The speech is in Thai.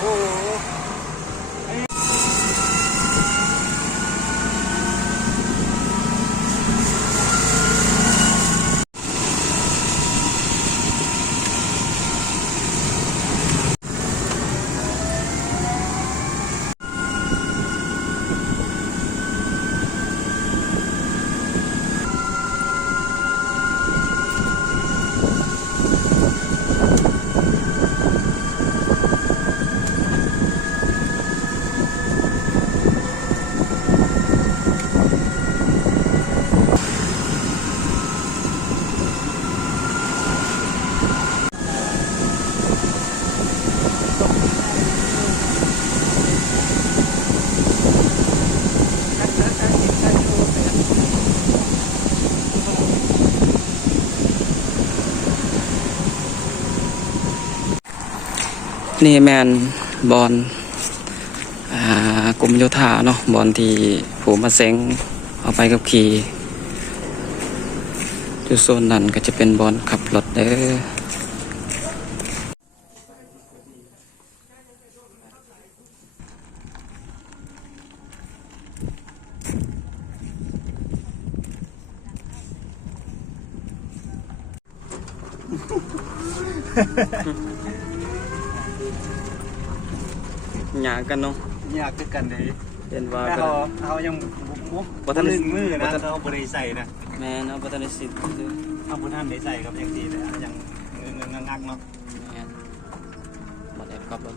โอ้นี่แมนบอลกรมโยธาเนาะบอลที่ผู้มาเซ็งเอาไปกับขี่อยู่โซนนั้นก็จะเป็นบอลขับรถเด้อหยากันเนาะ ยากคือกันเลย เป็นว่า ถ้าเขายังบ่ทันลึงมือนะเขาบ่ได้ใส่นะ แม่เนาะบ่ทันได้สิทธิ์คือ เขาบ่ทันได้ใส่ครับอย่างที่เลยยังงักๆเนาะ แม่นบ่ได้ขับรถ